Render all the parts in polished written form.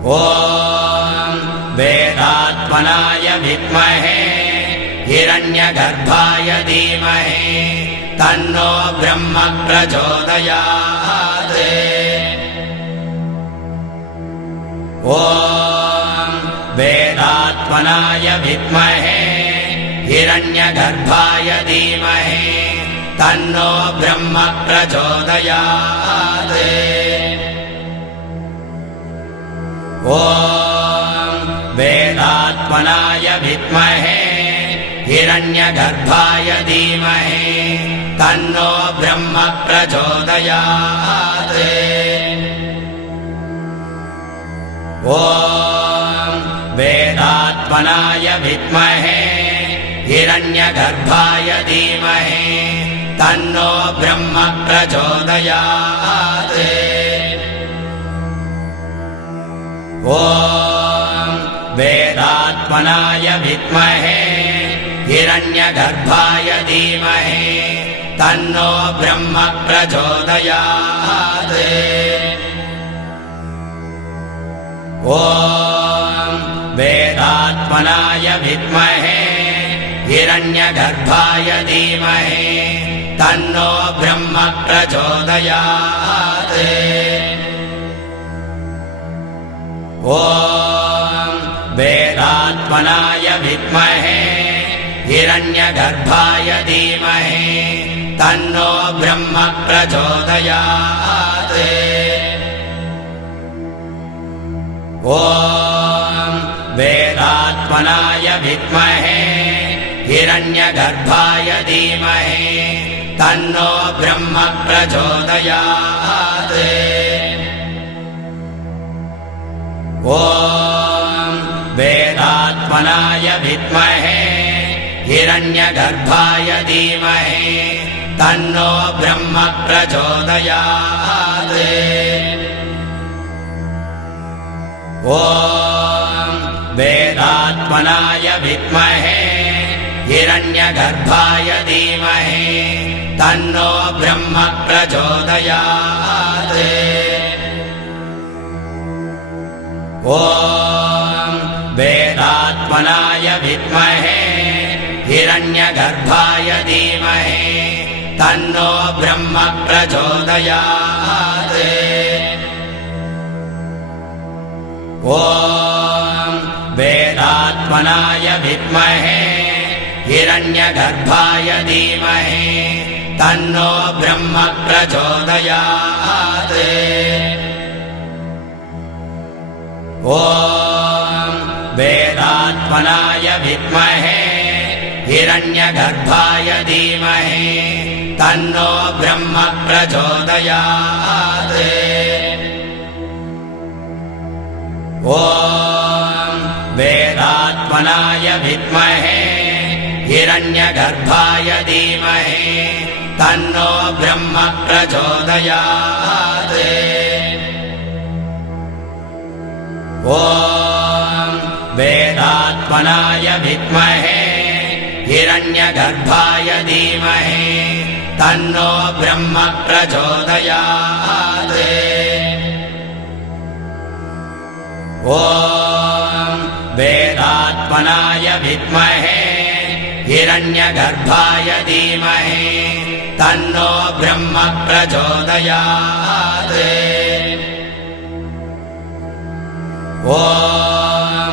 ॐ वेदात्मनाय विद्महे हिरण्यगर्भाय धीमहि तन्नो ब्रह्म प्रचोदयात्। ॐ वेदात्मनाय विद्महे हिरण्यगर्भाय धीमहि तन्नो ब्रह्म प्रचोदयात्। ॐ वेदात्मनाय विद्महे हिरण्यगर्भाय धीमहि तन्नो ब्रह्म प्रचोदयात्। ॐ वेदात्मनाय विद्महे हिरण्यगर्भाय धीमहि तन्नो ब्रह्म प्रचोदयात्। ॐ वेदात्मनाय विद्महे हिरण्यगर्भाय धीमहि तन्नो ब्रह्म प्रचोदयात्। ॐ वेदात्मनाय विद्महे हिरण्यगर्भाय धीमहि तन्नो ब्रह्म प्रचोदयात्। ॐ वेदात्मनाय विद्महे हिरण्यगर्भाय धीमहि तन्नो ब्रह्म प्रचोदयात्। ॐ वेदात्मनाय विद्महे हिरण्यगर्भाय धीमहि तन्नो ब्रह्म प्रचोदयात्। ॐ वेदात्मनाय विद्महे हिरण्यगर्भाय धीमहि तन्नो ब्रह्म प्रचोदयात्। ॐ वेदात्मनाय विद्महे हिरण्यगर्भाय धीमहि तन्नो ब्रह्म प्रचोदयात्। ॐ वेदात्मनाय विद्महे हिरण्यगर्भाय धीमहि तन्नो ब्रह्म प्रचोदयात्। ॐ वेदात्मनाय विद्महे हिरण्यगर्भाय धीमहि तन्नो ब्रह्म प्रचोदयात्। ॐ वेदात्मनाय विद्महे हिरण्यगर्भाय धीमहि तन्नो ब्रह्म प्रचोदयात्। ॐ वेदात्मनाय विद्महे हिरण्यगर्भाय धीमहि तन्नो ब्रह्म प्रचोदयात्। ॐ वेदात्मनाय विद्महे हिरण्यगर्भाय धीमहि तन्नो ब्रह्म प्रचोदयात्। ॐ वेदात्मनाय विद्महे हिरण्यगर्भाय धीमहि तन्नो ब्रह्म प्रचोदयात्। ॐ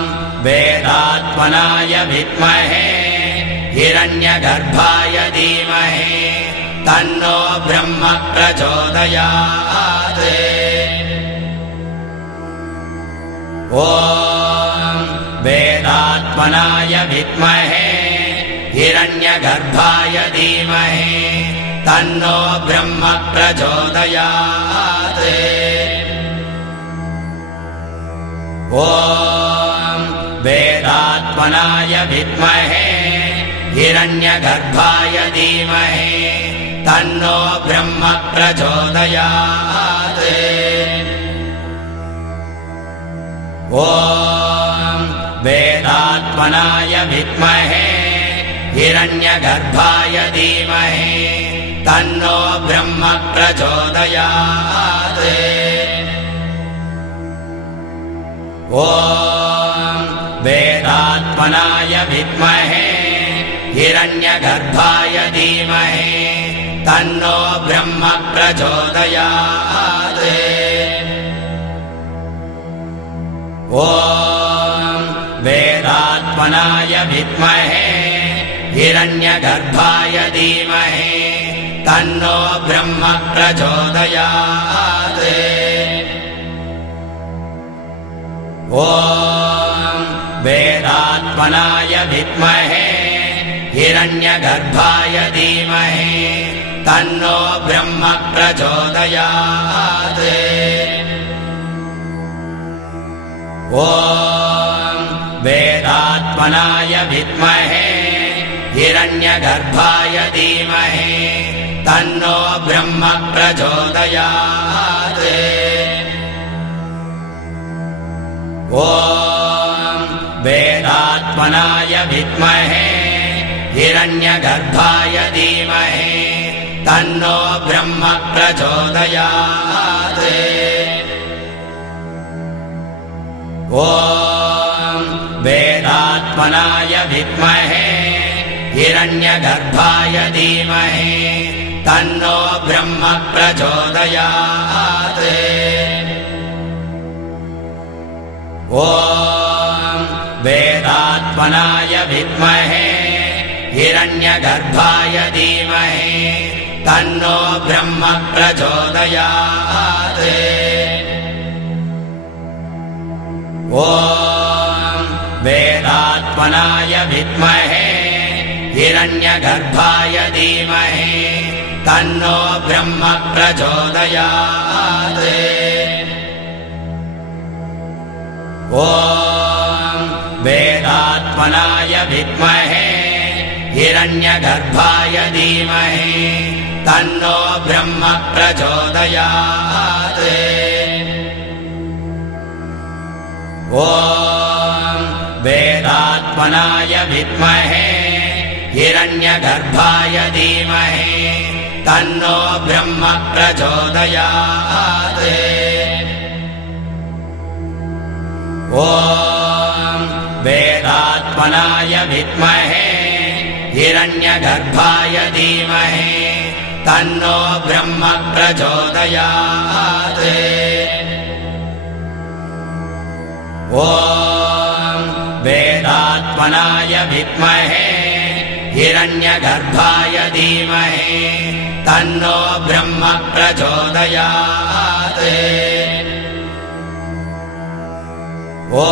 वेदात्मनाय विद्महे हिरण्यगर्भाय धीमहि तन्नो ब्रह्म प्रचोदयात्। ॐ वेदात्मनाय विद्महे हिरण्यगर्भाय धीमहि तन्नो ब्रह्म प्रचोदयात्। ॐ वेदात्मनाय विद्महे हिरण्यगर्भाय धीमहि तन्नो ब्रह्म प्रचोदयात्। ॐ वेदात्मनाय विद्महे हिरण्यगर्भाय धीमहि तन्नो ब्रह्म प्रचोदयात्। ॐ वेदात्मनाय विद्महे हिरण्यगर्भाय धीमहि तन्नो ब्रह्म प्रचोदयात्। ॐ वेदात्मनाय विद्महे हिरण्यगर्भाय धीमहि तन्नो ब्रह्म प्रचोदयात्। ॐ वेदात्मनाय विद्महे हिरण्यगर्भाय धीमहि तन्नो ब्रह्म प्रचोदयात्। ॐ वेदात्मनाय विद्महे हिरण्यगर्भाय धीमहि तन्नो ब्रह्म प्रचोदयात्। ॐ वेदात्मनाय विद्महे हिरण्यगर्भाय धीमहि तन्नो ब्रह्म प्रचोदयात्। ॐ वेदात्मनाय विद्महे हिरण्यगर्भाय धीमहि तन्नो ब्रह्म प्रचोदयात्। ॐ वेदात्मनाय विद्महे हिरण्यगर्भाय धीमहि तन्नो ब्रह्म प्रचोदयात्। ॐ वेदात्मनाय विद्महे हिरण्यगर्भाय धीमहि तन्नो ब्रह्म प्रचोदयात्। ॐ वेदात्मनाय विद्महे हिरण्यगर्भाय धीमहि तन्नो ब्रह्म प्रचोदयात्। ॐ वेदात्मनाय विद्महे हिरण्यगर्भाय धीमहि तन्नो ब्रह्म प्रचोदयात्। ॐ वेदात्मनाय विद्महे हिरण्यगर्भाय धीमहि तन्नो ब्रह्म प्रचोदयात्। ॐ वेदात्मनाय विद्महे हिरण्यगर्भाय धीमहि तन्नो ब्रह्म प्रचोदयात्। ॐ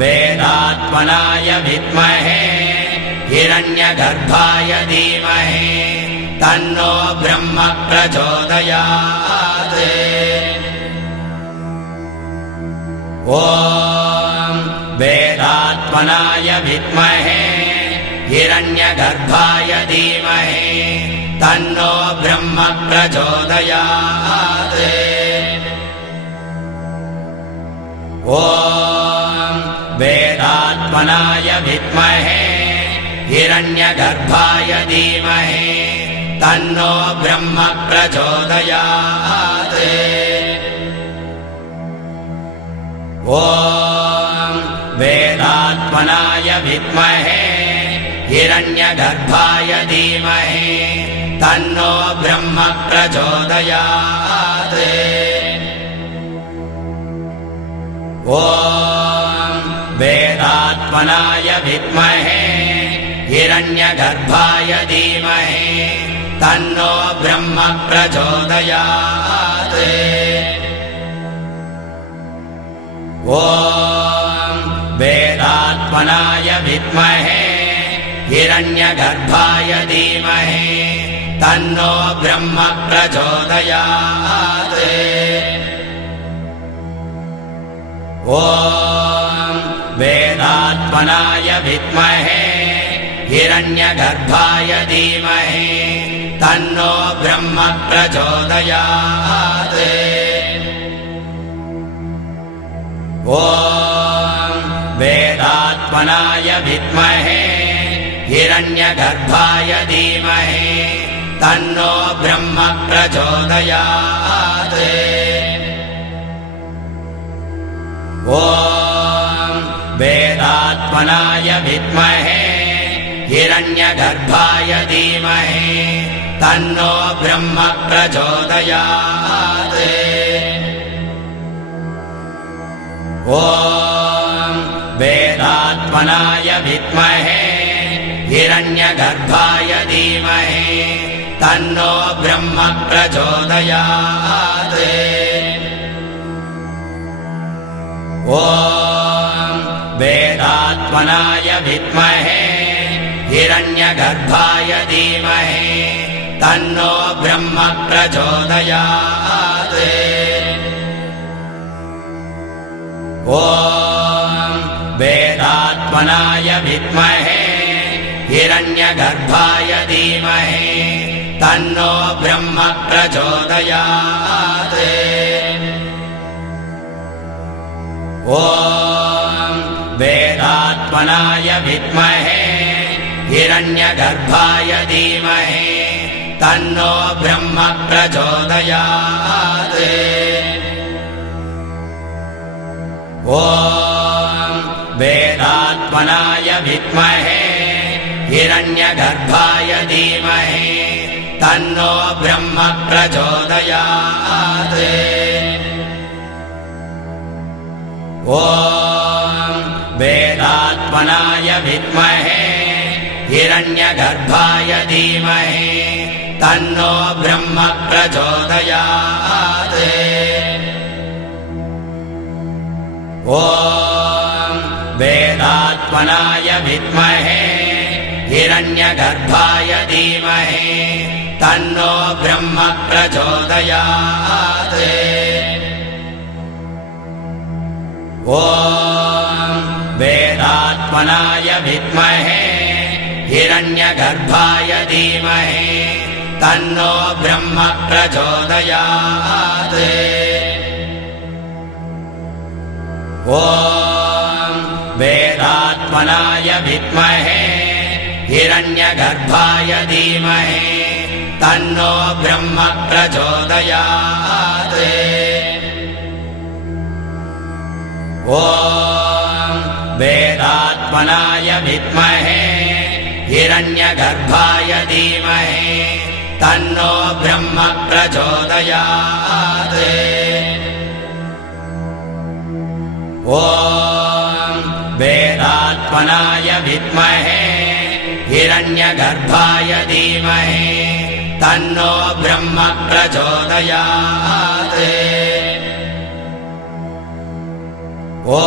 वेदात्मनाय विद्महे हिरण्यगर्भाय धीमहि तन्नो ब्रह्म प्रचोदयात्। ॐ वेदात्मनाय विद्महे हिरण्यगर्भाय धीमहि तन्नो ब्रह्म प्रचोदयात्। ॐ वेदात्मनाय विद्महे हिरण्यगर्भाय धीमहि तन्नो ब्रह्म प्रचोदयात्। ॐ वेदात्मनाय विद्महे हिरण्यगर्भाय धीमहि तन्नो ब्रह्म प्रचोदयात्। ॐ वेदात्मनाय विद्महे हिरण्यगर्भाय धीमहि तन्नो ब्रह्म प्रचोदयात्। ॐ वेदात्मनाय विद्महे हिरण्यगर्भाय धीमहि तन्नो ब्रह्म प्रचोदयात्। ॐ वेदात्मनाय विद्महे हिरण्यगर्भाय धीमहि तन्नो ब्रह्म प्रचोदयात्। ॐ वेदात्मनाय विद्महे हिरण्यगर्भाय धीमहि तन्नो ब्रह्म प्रचोदयात्। वेदात्मनाय विद्महे हिरण्यगर्भाय धीमहि तन्नो ब्रह्म प्रचोदयात्। ॐ वेदात्मनाय विद्महे हिरण्यगर्भाय धीमहि तन्नो ब्रह्म प्रचोदयात्। ॐ वेदात्मनाय विद्महे हिरण्यगर्भाय धीमहि तन्नो ब्रह्म प्रचोदयात्। ॐ वेदात्मनाय विद्महे हिरण्यगर्भाय धीमहि तन्नो ब्रह्म प्रचोदयात्। ॐ वेदात्मनाय विद्महे हिरण्यगर्भाय धीमहि तन्नो ब्रह्म प्रचोदयात्। ॐ वेदात्मनाय विद्महे हिरण्यगर्भाय धीमहि तन्नो ब्रह्म प्रचोदयात्। ॐ वेदात्मनाय विद्महे हिरण्यगर्भाय धीमहि तन्नो ब्रह्म प्रचोदयात्। ॐ वेदात्मनाय विद्महे हिरण्यगर्भाय धीमहि तन्नो ब्रह्म प्रचोदयात्। ॐ वेदात्मनाय विद्महे हिरण्यगर्भाय धीमहि तन्नो ब्रह्म प्रचोदयात्। ॐ वेदात्मनाय विद्महे हिरण्यगर्भाय धीमहि तन्नो ब्रह्म प्रचोदयात्। ॐ वेदात्मनाय विद्महे हिरण्यगर्भाय धीमहि तन्नो ब्रह्म प्रचोदयात्। ॐ वेदात्मनाय विद्महे हिरण्यगर्भाय धीमहि तन्नो ब्रह्म प्रचोदयात्। ॐ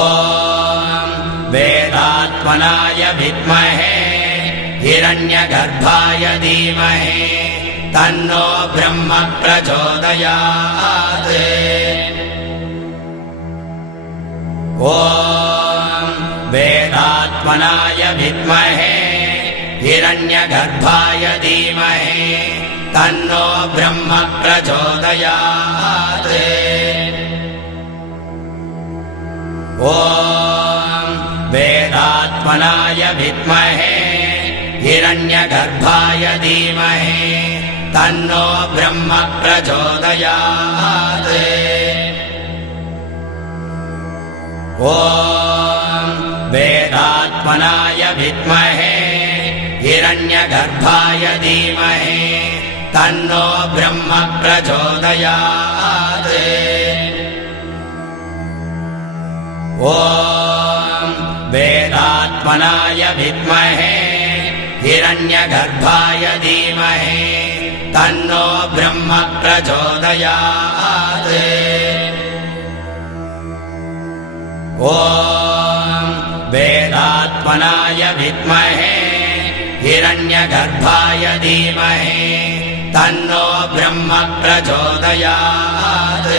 वेदात्मनाय विद्महे हिरण्यगर्भाय धीमहि तन्नो ब्रह्म प्रचोदयात्। ॐ वेदात्मनाय विद्महे हिरण्यगर्भाय धीमहि तन्नो ब्रह्म प्रचोदयात्। ॐ वेदात्मनाय विद्महे हिरण्यगर्भाय धीमहि तन्नो ब्रह्म प्रचोदयात्। ॐ वेदात्मनाय विद्महे हिरण्यगर्भाय धीमहि तन्नो ब्रह्म प्रचोदयात्। ॐ वेदात्मनाय विद्महे हिरण्यगर्भाय धीमहि तन्नो ब्रह्म प्रचोदयात्। ॐ वेदात्मनाय विद्महे हिरण्यगर्भाय धीमहि तन्नो ब्रह्म प्रचोदयात्।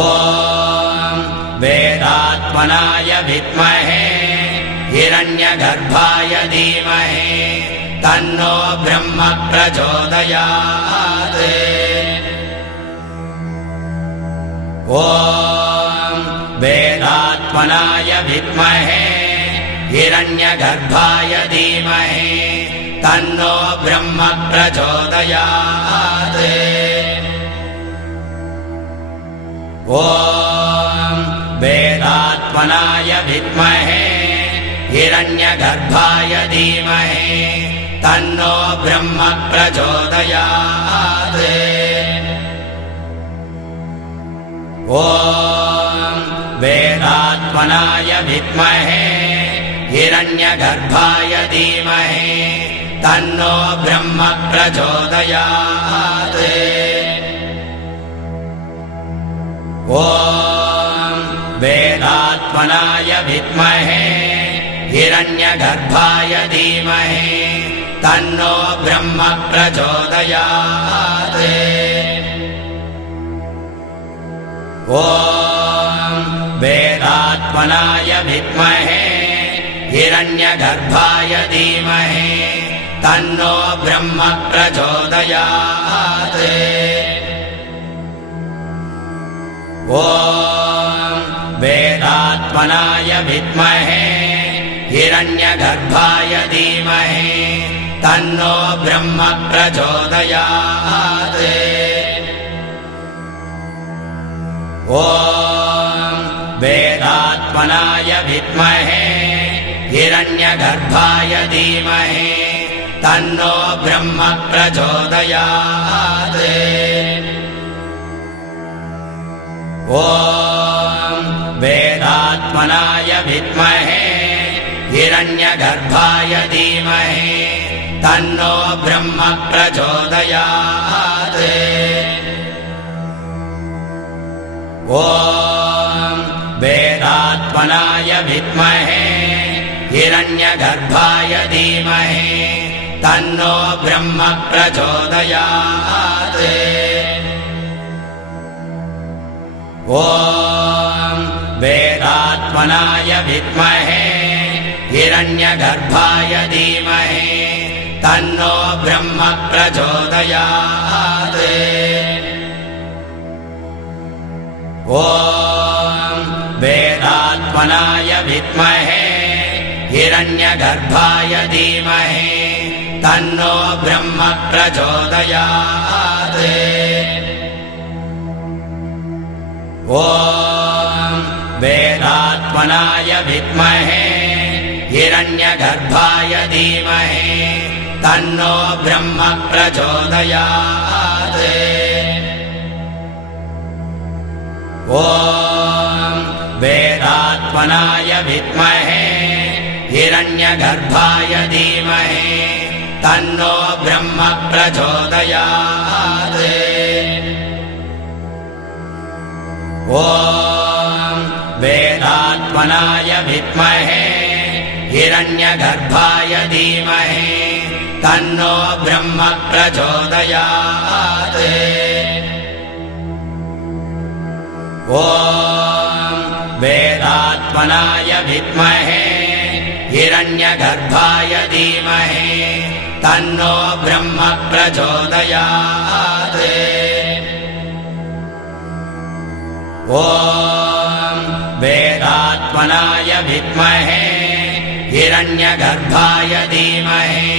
ॐ वेदात्मनाय विद्महे हिरण्यगर्भाय धीमहि तन्नो ब्रह्म प्रचोदयात्। ॐ वेदात्मनाय विद्महे हिरण्यगर्भाय धीमहि तन्नो ब्रह्म प्रचोदयात्। ॐ वेदात्मनाय वेदात्मनाय विद्महे हिरण्यगर्भाय धीमहि तन्नो ब्रह्म प्रचोदयात्। ॐ वेदात्मनाय विद्महे हिरण्यगर्भाय धीमहि तन्नो ब्रह्म प्रचोदयात्। ॐ वेदात्मनाय विद्महे हिरण्यगर्भाय धीमहि तन्नो ब्रह्म प्रचोदयात्। ॐ वेदात्मनाय विद्महे हिरण्यगर्भाय धीमहि तन्नो ब्रह्म प्रचोदयात्। ॐ वेदात्मनाय विद्महे हिरण्यगर्भाय धीमहि तन्नो ब्रह्म प्रचोदयात्। ॐ वेदात्मनाय विद्महे हिरण्यगर्भाय धीमहि तन्नो ब्रह्म प्रचोदयात्। ॐ वेदात्मनाय विद्महे हिरण्यगर्भाय धीमहि तन्नो ब्रह्म प्रचोदयात्। ॐ वेदात्मनाय विद्महे हिरण्यगर्भाय धीमहि तन्नो ब्रह्म प्रचोदयात्। ॐ वेदात्मनाय विद्महे हिरण्यगर्भाय धीमहि तन्नो ब्रह्म प्रचोदयात्। ॐ वेदात्मनाय विद्महे हिरण्यगर्भाय धीमहि तन्नो ब्रह्म प्रचोदयात्। ॐ वेदात्मनाय विद्महे हिरण्यगर्भाय धीमहि तन्नो ब्रह्म प्रचोदयात्। ॐ वेदात्मनाय विद्महे हिरण्यगर्भाय धीमहि तन्नो ब्रह्म प्रचोदयात्। ॐ वेदात्मनाय विद्महे हिरण्यगर्भाय धीमहि तन्नो ब्रह्म प्रचोदयात्। ॐ वेदात्मनाय विद्महे हिरण्यगर्भाय धीमहि तन्नो ब्रह्म प्रचोदयात्। ॐ वेदात्मनाय विद्महे हिरण्यगर्भाय धीमहि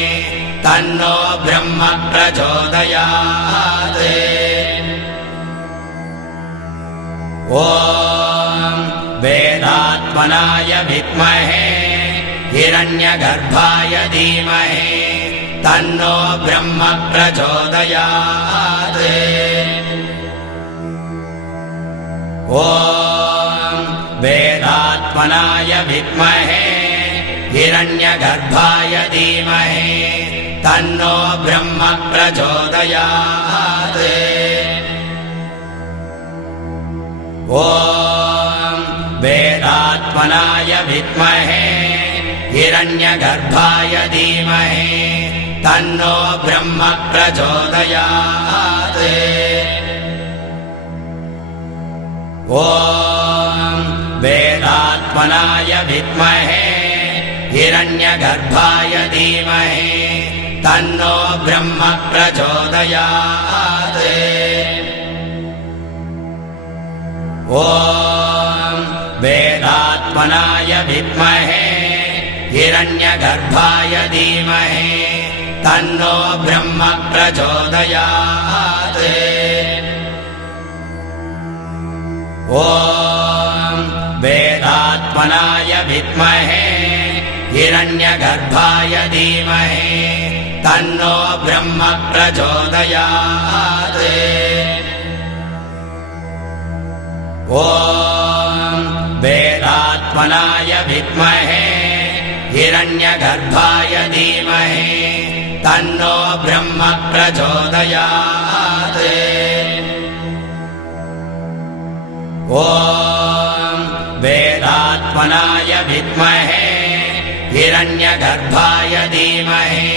तन्नो ब्रह्म प्रचोदयात्। ॐ वेदात्मनाय विद्महे हिरण्यगर्भाय धीमहि तन्नो ब्रह्म प्रचोदयात्। ॐ वेदात्मनाय विद्महे हिरण्यगर्भाय धीमहि तन्नो ब्रह्म प्रचोदयात्। ॐ वेदात्मनाय विद्महे हिरण्यगर्भाय धीमहि तन्नो ब्रह्म प्रचोदयात्। ॐ वेदात्मनाय विद्महे हिरण्यगर्भाय धीमहि तन्नो ब्रह्म प्रचोदयात्। ॐ वेदात्मनाय विद्महे हिरण्यगर्भाय धीमहि तन्नो ब्रह्म प्रचोदयात्। ॐ वेदात्मनाय वेदात्मनाय विद्महे हिरण्यगर्भाय धीमहि तन्नो ब्रह्म प्रचोदयात्। ॐ वेदात्मनाय विद्महे हिरण्यगर्भाय धीमहि तन्नो ब्रह्म प्रचोदयात्। ॐ वेदात्मनाय विद्महे हिरण्यगर्भाय धीमहि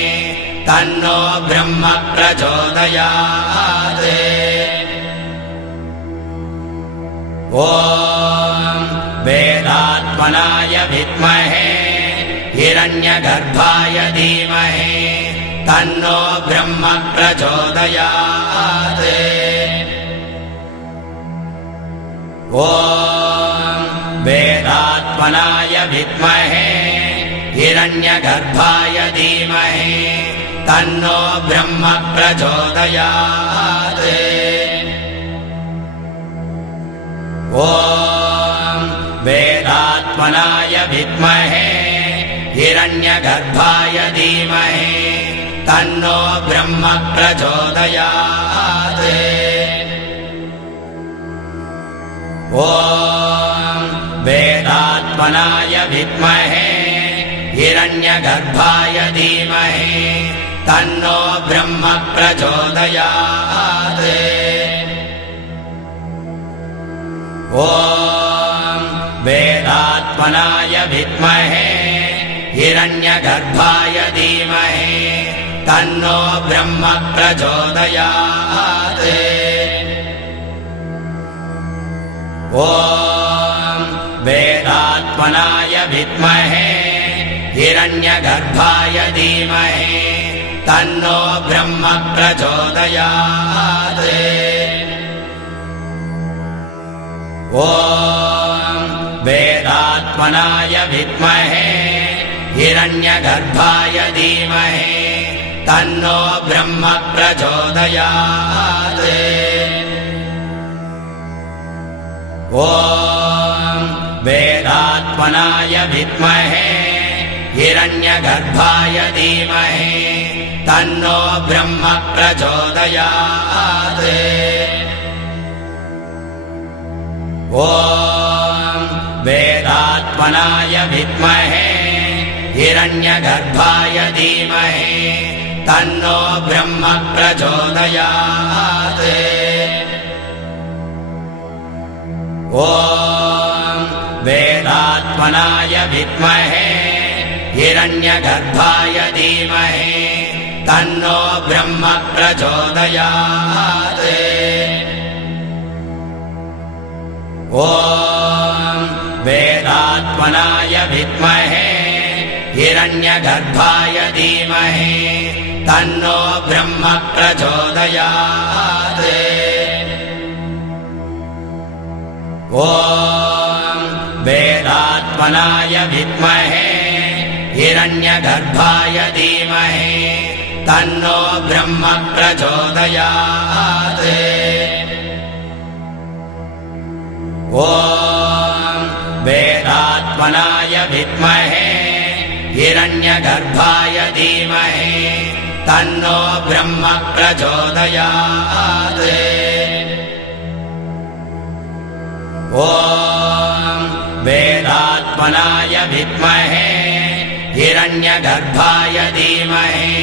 तन्नो ब्रह्म प्रचोदयात्। ॐ वेदात्मनाय विद्महे हिरण्यगर्भाय धीमहि तन्नो ब्रह्म प्रचोदयात्। ॐ वेदात्मनाय विद्महे हिरण्यगर्भाय धीमहि तन्नो ब्रह्म प्रचोदयात्। ॐ वेदात्मनाय विद्महे हिरण्यगर्भाय धीमहि तन्नो ब्रह्म प्रचोदयात्। ॐ वेदात्मनाय विद्महे हिरण्यगर्भाय धीमहि तन्नो ब्रह्म प्रचोदयात्। ॐ वेदात्मनाय विद्महे हिरण्यगर्भाय धीमहि तन्नो ब्रह्म प्रचोदयात्। ॐ वेदात्मनाय विद्महे हिरण्यगर्भाय धीमहि तन्नो ब्रह्म प्रचोदयात्। ॐ वेदात्मनाय विद्महे हिरण्यगर्भाय धीमहि तन्नो ब्रह्म प्रचोदयात्। ॐ वेदात्मनाय विद्महे हिरण्यगर्भाय धीमहि तन्नो ब्रह्म प्रचोदयात्। ॐ वेदात्मनाय विद्महे हिरण्यगर्भाय धीमहि तन्नो ब्रह्म प्रचोदयात्। ॐ वेदात्मनाय विद्महे हिरण्यगर्भाय धीमहि तन्नो ब्रह्म प्रचोदयात्। ॐ वेदात्मनाय विद्महे हिरण्यगर्भाय धीमहि तन्नो ब्रह्म प्रचोदयात्। ॐ वेदात्मनाय विद्महे हिरण्यगर्भाय धीमहि तन्नो ब्रह्म प्रचोदयात्। ॐ वेदात्मनाय विद्महे हिरण्यगर्भाय धीमहि तन्नो ब्रह्म प्रचोदयात्। ॐ वेदात्मनाय विद्महे हिरण्यगर्भाय धीमहि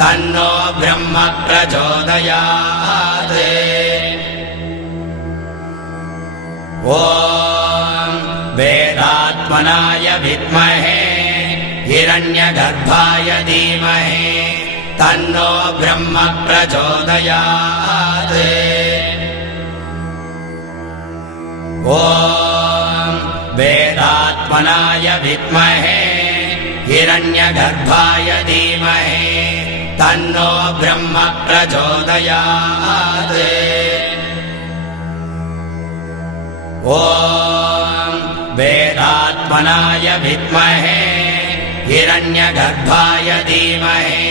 तन्नो ब्रह्म प्रचोदयात्। ॐ वेदात्मनाय विद्महे हिरण्यगर्भाय धीमहि तन्नो ब्रह्म प्रचोदयात्। ॐ वेदात्मनाय विद्महे हिरण्यगर्भाय धीमहि तन्नो ब्रह्म प्रचोदयात्। ॐ वेदात्मनाय विद्महे हिरण्यगर्भाय धीमहि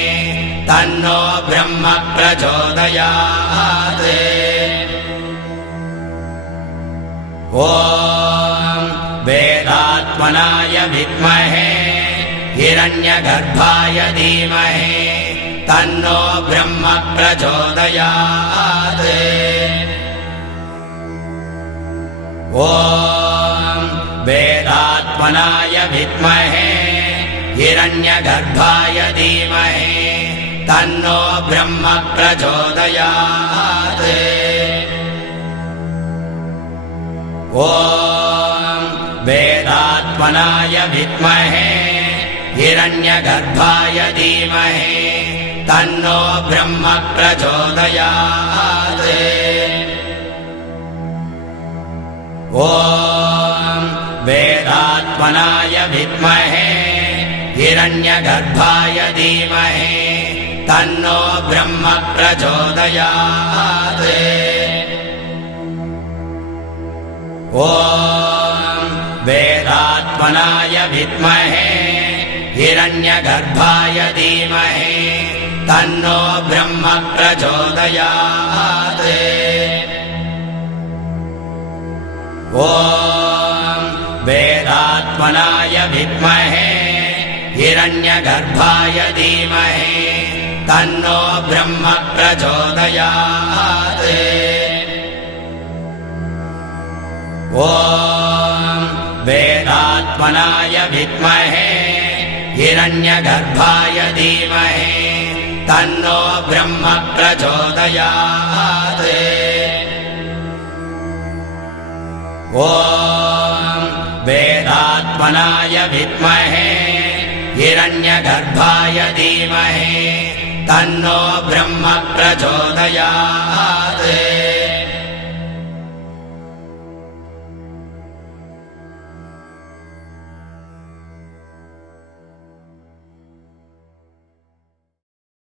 तन्नो ब्रह्म प्रचोदयात्। ॐ वेदात्मनाय वेदात्मनाय विद्महे हिरण्यगर्भाय धीमहि तन्नो ब्रह्म प्रचोदयात्। ॐ वेदात्मनाय विद्महे हिरण्यगर्भाय धीमहि तन्नो ब्रह्म प्रचोदयात्। ॐ वेदात्मनाय विद्महे हिरण्यगर्भाय धीमहि तन्नो ब्रह्म प्रचोदयात्। ॐ वेदात्मनाय विद्महे हिरण्यगर्भाय धीमहि तन्नो ब्रह्म प्रचोदयात्। ॐ वेदात्मनाय विद्महे हिरण्यगर्भाय धीमहि तन्नो ब्रह्म प्रचोदयात्। ॐ वेदात्मनाय विद्महे हिरण्यगर्भाय धीमहि तन्नो ब्रह्म प्रचोदयात्। ॐ वेदात्मनाय विद्महे हिरण्यगर्भाय धीमहि तन्नो ब्रह्म प्रचोदयात्। ॐ वेदात्मनाय विद्महे हिरण्यगर्भाय धीमहि तन्नो ब्रह्म प्रचोदयात्।